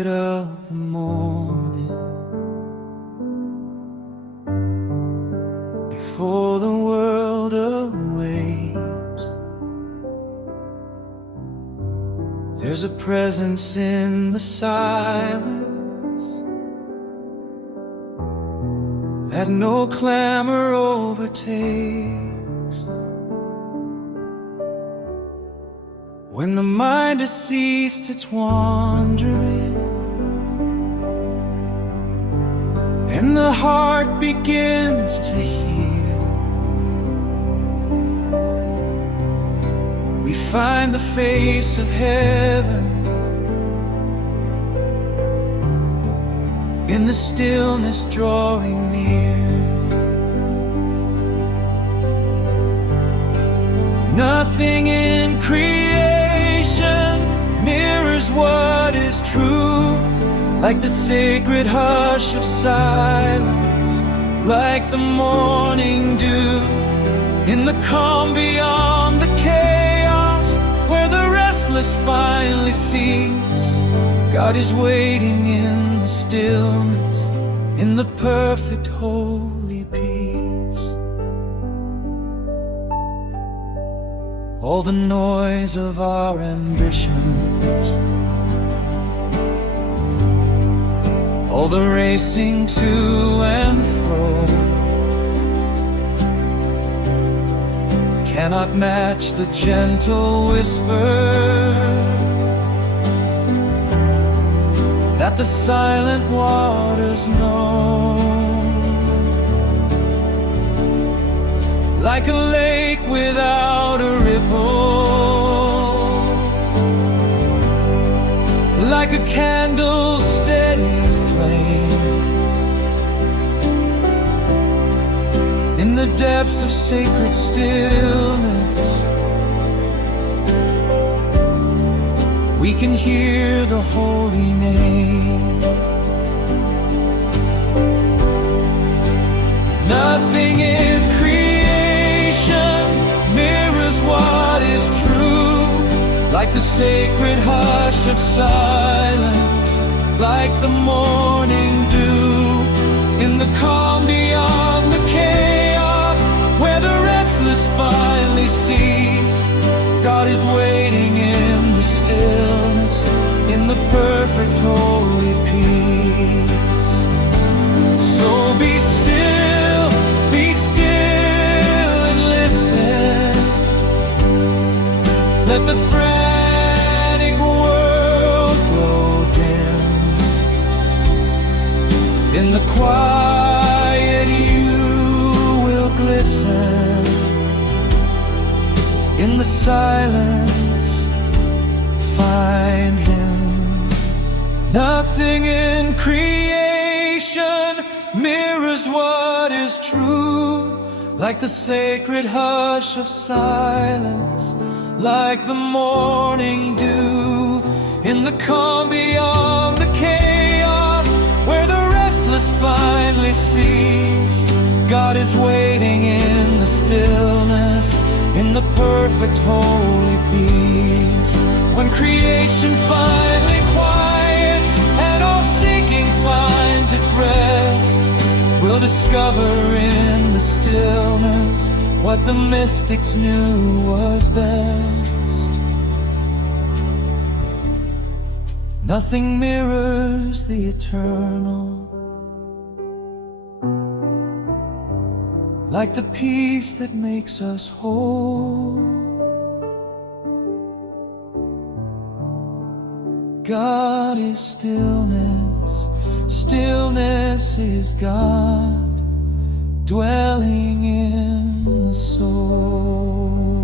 quiet of the morning, before the world awakes, there's a presence in the silence that no clamor overtakes. When the mind has ceased its wandering and the heart begins to hear, we find the face of heaven in the stillness drawing near. Nothing in creation mirrors what is true, like the sacred hush of silence, like the morning dew in the calm beyond the chaos, where the restless finally cease. God is waiting in the stillness, in the perfect holy peace. All the noise of our ambitions, all the racing to and fro, cannot match the gentle whisper that the silent waters know. Like a lake without a ripple, like a candle's steady flame, in the depths of sacred stillness, we can hear the holy name. Nothing in creation mirrors what is true, like the sacred hush of silence, like the morning dew in the calm beyond the chaos, where the restless finally cease. God is waiting in the stillness, in the perfect holy peace. So be still and listen. Let the frantic world grow dim. In the quiet you will glisten. In the silence find Him. Nothing in creation mirrors what is true, like the sacred hush of silence, like the morning dew in the calm beyond the chaos, where the restless finally cease. God is waiting in the stillness, in the perfect holy peace. When creation finally quiets and all seeking finds its rest, we'll discover in the stillness what the mystics knew was best. Nothing mirrors the eternal, like the peace that makes us whole. God is stillness, stillness is God, dwelling in the soul.